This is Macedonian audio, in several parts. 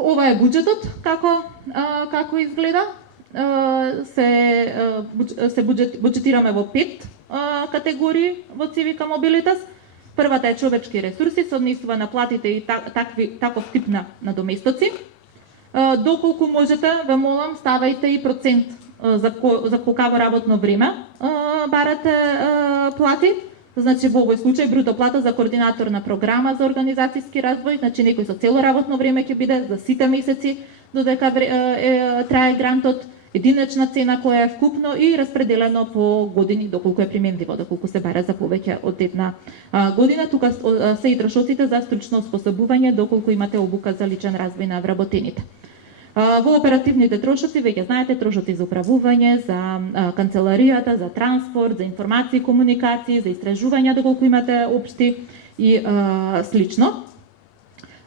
Ова е буџетот како изгледа. Се буџетираме во 5 категории во Civica Mobilitas. Првата е човечки ресурси, се однесува на платите и таков тип на надоместоци. Доколку можете, ве молам, ставајте и процент за колкаво работно време барате плати. Значи во овој случај бруто плата за координатор на програма за организацијски развој, значи некој со цело работно време ќе биде за сите месеци додека трае грантот, единична цена која е вкупно и распределено по години доколку е применливо, доколку се бара за повеќе од една година. Тука се и трошоците за стручно оспособување доколку имате обука за личен развој на вработените. Во оперативните трошоци, веќе знаете, трошоци за управување, за канцеларијата, за транспорт, за информации и комуникации, за истражувања доколку имате општи и слично.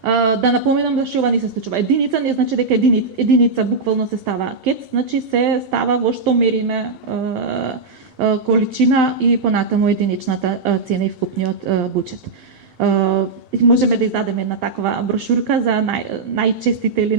Да напоменам да ова не се случува. Единица не значи дека единица буквално се става кец, значи се става во што мериме количина и понатаму единичната цена и вкупниот буџет. Можеме да издадеме една таква брошурка за најчестите или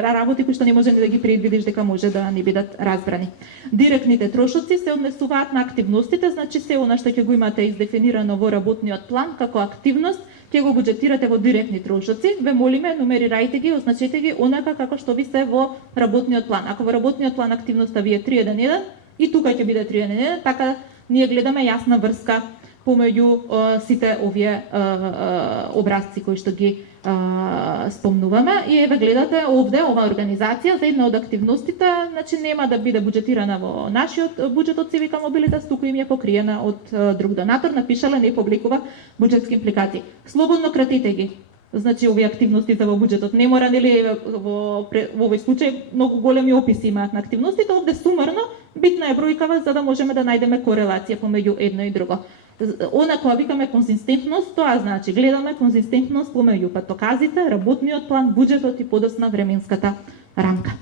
работи кои што не може да ги предвидиш дека може да не бидат разбрани. Директните трошоци се однесуваат на активностите, значи се она што ќе го имате издефинирано во работниот план како активност, ќе го буџетирате во директни трошоци. Ве молиме, нумерирајте ги, означете ги онака како што ви се во работниот план. Ако во работниот план активноста ви е 3:1 и тука ќе биде 3:1, така ние гледаме јасна врска помеѓу сите овие образци кои што ги спомнуваме. И еве гледате овде ова организација за една од активностите, значи нема да биде буџетирана во нашиот буџет од Civica Mobilitas, туку им е покриена од друг донатор, напишала не публикува буџетски импликации. Слободно кратите ги. Значи овие активности за во буџетот не мора, нели, во овој случај многу големи описи имаат на активностите, овде сумарно битна е бројкава за да можеме да најдеме корелација помеѓу едно и друго. Она која викаме конзистентност, тоа значи гледаме конзистентност помеѓу патоказите, работниот план, буџетот и подосна временската рамка.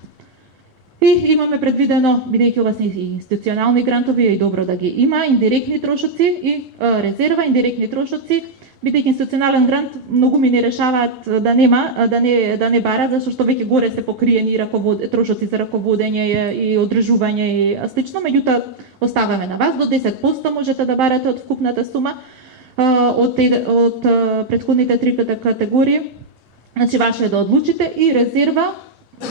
И имаме предвидено, бидејќи ова се институционални грантови, е и добро да ги има, индиректни трошоци и резерва, индиректни трошоци, бидејќи институционален грант многу ми не решаваат да нема, да не барат, зашто што веќе горе се покриени трошоци за раководење и одржување и слично, меѓутоа оставаме на вас, до 10% можете да барате од вкупната сума од претходните 3 категории. Значи ваше е да одлучите. И резерва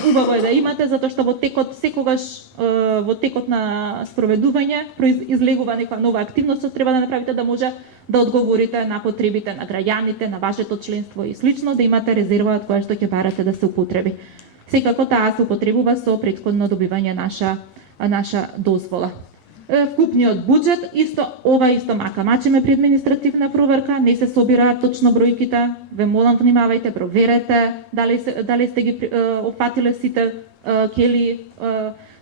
убаво е да имате, затоа што во текот секогаш во текот на спроведување излегува некоја нова активност, треба да направите да може да одговорите на потребите на граѓаните, на вашето членство и слично, да имате резерва од која што ќе барате да се употреби. Секако таа се употребува со претходно добивање наша дозвола. Вкупниот буџет исто мака мачиме при административна проверка, не се собираат точно бројките. Ве молам, внимавајте, проверете дали сте ги опфатиле сите кели,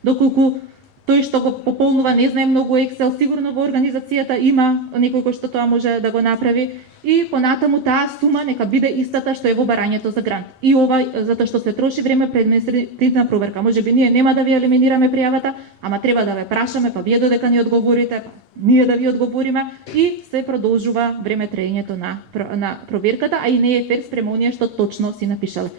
доколку тој што го пополнува не знае многу Excel, сигурно во организацијата има некој кој што тоа може да го направи, и понатаму таа сума нека биде истата што е во барањето за грант. И ова затоа што се троши време пред административна проверка. Можеби ние нема да ви елиминираме пријавата, ама треба да ве прашаме, па вие додека ни одговорите, па ние да ви одговориме, и се продолжува време траењето на проверката, а и не е фер спрема оние што точно си напишале.